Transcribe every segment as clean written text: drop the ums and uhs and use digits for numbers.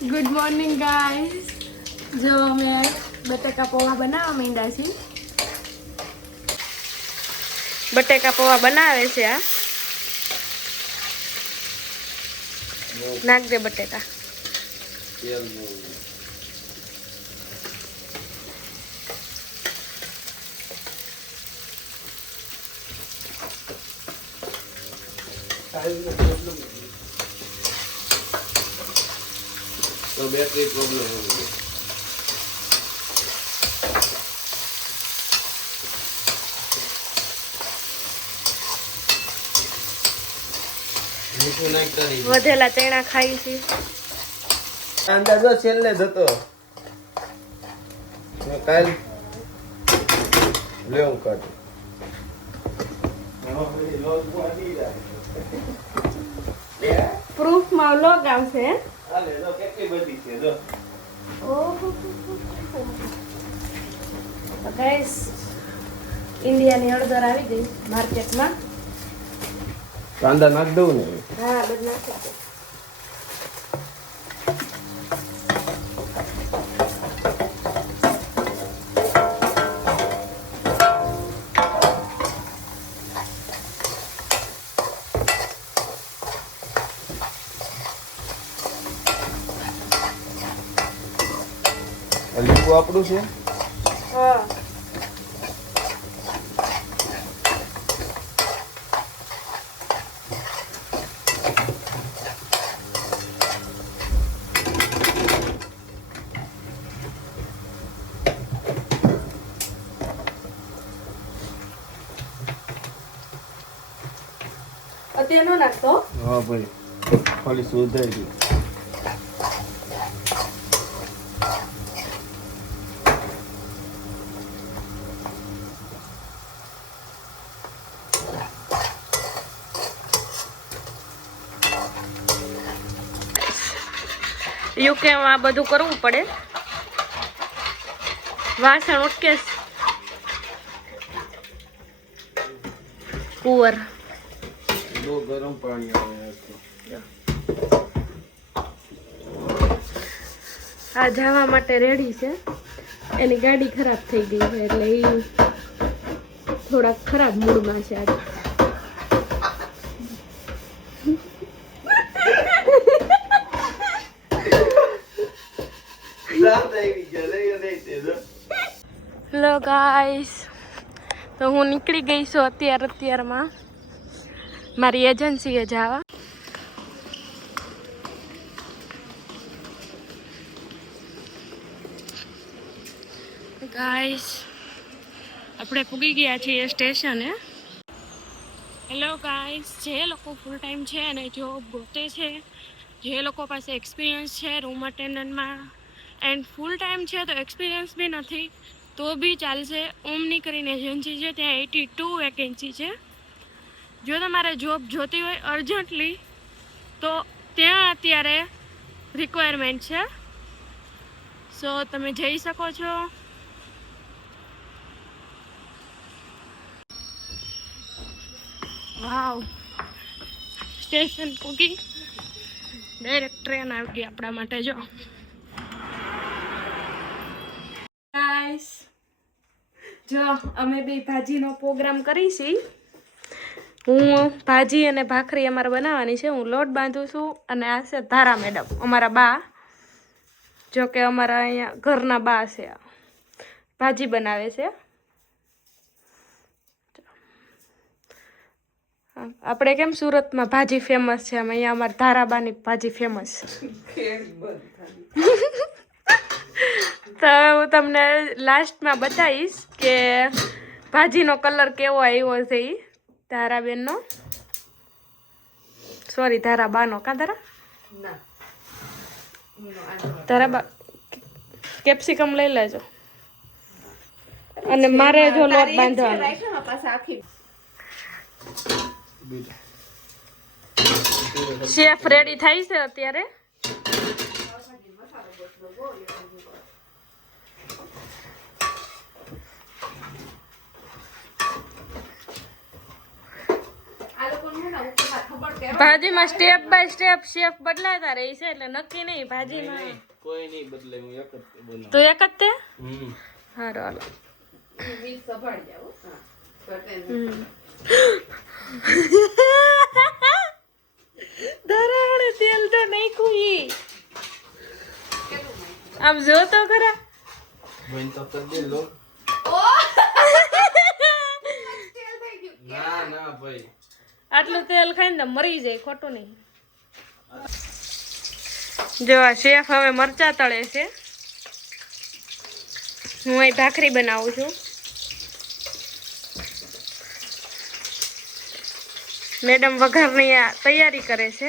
Good morning guys. જો અમે બટેકા પૌવા બનાવવા માંડ્યા છીએ. બટેકા પૌવા બનાવે છે આ. નાખ દે બટેકા. तो बैटरी प्रॉब्लम हो गई વધેલા ચણા ખાઈ છે. અંદાજો છેલ્લે જતો મે કાલ લેવું કાઢ પ્રૂફ માં લોગ આવશે. હાલે તો કેટલી બધી છે જો. ઓહો ગાઈસ, ઇન્ડિયાની હળદર આવી ગઈ માર્કેટમાં. કાંદા નાખ દઉં ને. હા, બધું નાખી દે. લીંબુ આપણું છે. હા, અત્યારે નો નાખતો. હા ભાઈ, ખાલી સુધાઈ ગયું. યુકે માં આ બધું કરવું પડે. વાસણ ઉટકે કુંવર. બહુ ગરમ પાણી આવે છે. આ જવા માટે રેડી છે. એની ગાડી ખરાબ થઈ ગઈ છે એટલે એ થોડાક ખરાબ મૂડમાં છે આજે. હેલો ગાઈસ, તો હું નીકળી ગઈ છું અત્યારમાં મારી એજન્સીએ જવા. ગાઈસ, આપણે પૂગી ગયા છીએ સ્ટેશને. હેલો ગાઈસ, જે લોકો ફૂલ ટાઈમ છે અને જોબ ગોતે છે, જે લોકો પાસે એક્સપિરિયન્સ છે રૂમ અટેન્ડન્ટમાં એન્ડ ફૂલ ટાઈમ છે તો એક્સપિરિયન્સ બી નથી તો બી ચાલશે. ઓમની કરીને એજન્સી છે, ત્યાં 82 વેકેન્સી છે. જો તમારે જોબ જોતી હોય અર્જન્ટલી તો ત્યાં અત્યારે રિક્વાયરમેન્ટ છે. સો તમે જઈ શકો છો. વાવ, સ્ટેશન પૂગી. ડાયરેક્ટ ટ્રેન આવી ગઈ આપણા માટે. જો ગાઈસ, જો અમે બી ભાજીનો પ્રોગ્રામ કરી છીએ. હું ભાજી અને ભાખરી અમારે બનાવવાની છે. હું લોટ બાંધું છું અને આ છે ધારા મેડમ, અમારા બા. જો કે અમારા અહીંયા ઘરના બા છે, ભાજી બનાવે છે. આપણે કેમ સુરતમાં ભાજી ફેમસ છે, અહીંયા અમારા ધારાબાની ભાજી ફેમસ છે. તો હું તમને લાસ્ટમાં બતાવીશ કે ભાજીનો કલર કેવો આવ્યો છે. એ ધારાબેનનો, સોરી ધારાબાનો. કાં ધારાબા કેપ્સિકમ લઈ લેજો. અને મારે જો લોટ બાંધવાનો. શેફ રેડી થાય છે અત્યારે. ભાજીમાં સ્ટેપ બાય સ્ટેપ શેફ બદલાતા રહે છે એટલે નક્કી નહીં ભાજીમાં કોઈ નહીં બદલે હું એક જ બનાવું. તો એક જ તે હમ હારું હાલો ધરાવડે તેલ તો નાખ્યું ઈ આમ જો તો ખરા બન તો કર દે લો ના ના ભાઈ આટલું તેલ ખાઈને તો મરી જાય ખોટું નહીં જો આ શેફ હવે મરચા તળે છે હું અહીં ભાખરી બનાવું છું મેડમ વઘારની આ તૈયારી કરે છે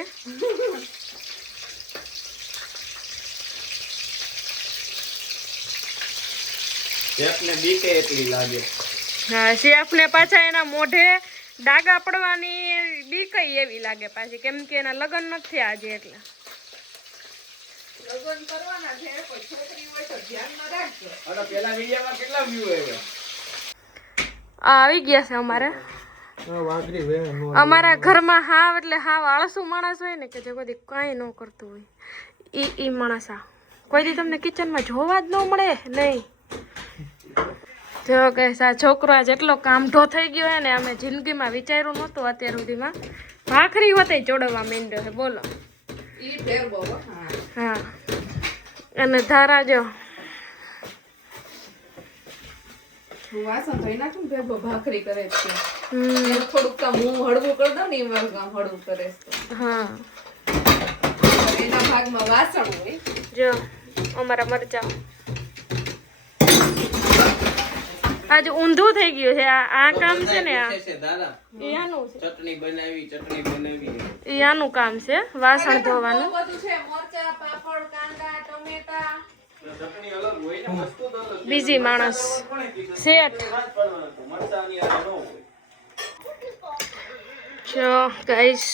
એકને બીકે એટલી લાગે. હા શેફને પાછા એના મોઢે ડાગા પડવાની બીક એવી લાગે પાછી કેમ કે એના લગ્ન નથી આજે એટલે લગન કરવાના છે કોઈ છોકરી હોય તો ધ્યાનમાં રાખજો. અને પેલા વિડિયોમાં કેટલા વ્યૂ આવ્યા? આ આવી ગયા છે અમારે અમારા ઘરમાં હાવ એટલે હાવ આળસુ માણસ હોય ને કે જે કોઈ કાંઈ ન કરતું હોય ઈ માણસ આ કોઈ દી તમને કિચનમાં જોવા જ ન મળે નહીં જો કે આ છોકરો આ જેટલો કામઢો થઈ ગયો હે ને અમે જિંદગીમાં વિચાર્યું નહોતું અત્યાર સુધીમાં ભાખરી હોતે ચોડવા માંડ્યો છે બોલો ઈ ફેર બહુ હા હા અને ધારા જો હું વાસણ ધોઈ નાખું ને ફેર બહુ ભાખરી કરે છે હમ એને થોડુંક કામ હું હળવું કરી દઉં ને એમાં કામ હળવું કરે છે હા એના ભાગમાં વાસણ હોય જો અમારા મરચા આજે ઊંધું થઈ ગયું છે આ કામ છે ને આ છે દાદા ઈ આનું છે ચટણી બનાવી ઈ આનું કામ છે વાસણ ધોવાનું બહુ બધું છે મરચા પાપડ કાંદા ટમેટા ચટણી અલગ હોય ને વસ્તુ તો અલગ બીજી માણસ શેઠ મરચાની આ ન હોય. જો ગાઈસ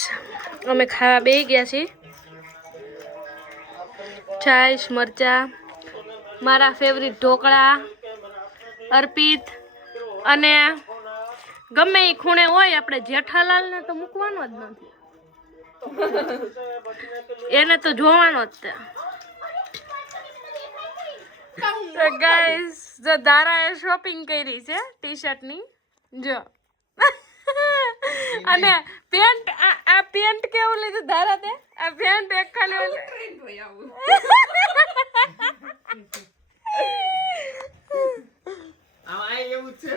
અમે ખાવા બેસી ગયા છીએ છાશ મરચા મારા ફેવરિટ ઢોકળા અર્પિત અને ગમે એ ખૂણે હોય આપણે જેઠાલાલને તો મૂકવાનો જ નથી એને તો જોવાનો જ છે તો ગાઈસ જો દારાએ શોપિંગ કરી છે ટી શર્ટની જો અને પેન્ટ આ પેન્ટ કેવું લીધું ધારા તે આ પેન્ટ એક ખાલી ટ્રેન્ડ હોય આવું આમાં એવું છે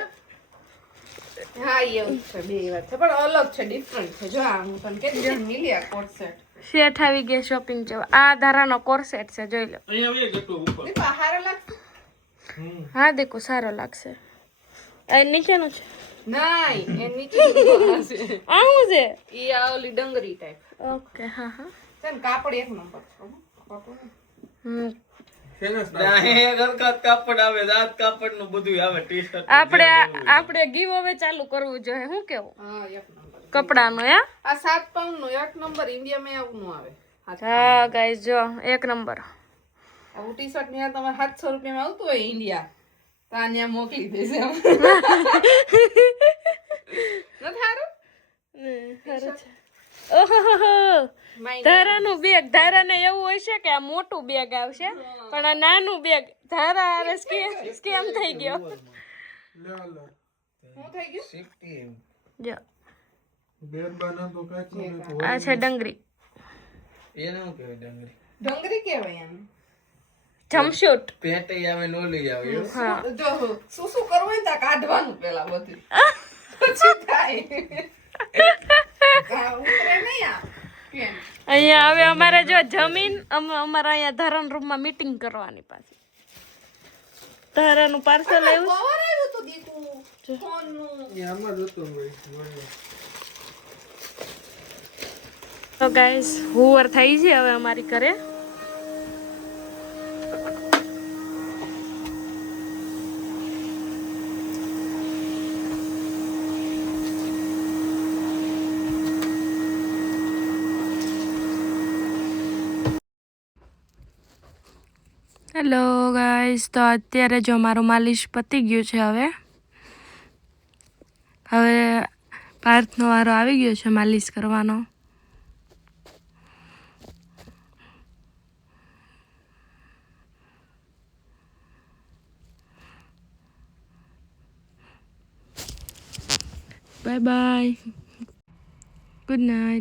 હા એવું છે બે વાત છે પણ અલગ છે ડિફરન્ટ છે જો આ હું તને કેટલી મિલિયા કોટ સેટ શેઠ આવી ગયા શોપિંગ જવા આ ધારાનો કોર્સેટ છે જોઈ લો અહીંયા આવે કેટલું ઉપર દીપા હારો લાગશે હા દેખો સારો લાગશે આ નીચેનું છે નહીં એ નીચે ઉભા છે આ શું છે ઈ આ ઓલી ડંગરી ટાઈપ ઓકે હા હા છે ને કાપડ એક નંબર છે હમ કાપડ આવે દાંત કાપડ નું બધું આવે ટી શર્ટ આપણે ગીવ અવે ચાલુ કરવું જોઈએ શું કેવું હા એક નંબર કપડાનું હે આ 7 પાઉન્ડ નું એક નંબર ઇન્ડિયામાં આવું નું આવે હા ગાઈસ જો એક નંબર આવું ટી શર્ટ ને તમારે 700 રૂપિયામાં આવતું હોય ઇન્ડિયા તો આ ત્યાં મોકલી દેશે નથી હારું ઓહો ધારાનું બેગ ધારાને એવું હોય છે કે આ મોટું બેગ આવશે પણ આ નાનું બેગ ધારા અરે સ્કેમ થઈ ગયો શું થઈ ગયું જો આ છે ડંગરી એને શું કહેવાય ડંગરી ડંગરી કેવાય એમ જમ્પશૂટ પેટ આવે નોલી આવે એવું. હા જો શું શું કરવું હોય ને ત્યાં કાઢવાનું પેલા બધું પછી થાય ઉતરે નહીં આ પેન અહીંયા હવે અમારે જો જમીન અમારે અહીંયા ધરણ રૂમમાં મીટિંગ કરવાની પાછી ધરાનું પાર્સલ આવ્યું કવર આવ્યું તો દીકુ ફોનનું તો ગાઈસ હુવર થઈ છે હવે અમારી ઘરે હેલો ગાઈસ તો અત્યારે જો મારું માલિશ પતી ગયું છે હવે પાર્થનો વારો આવી ગયો છે માલિશ કરવાનો બાય બાય, ગુડ નાઇટ.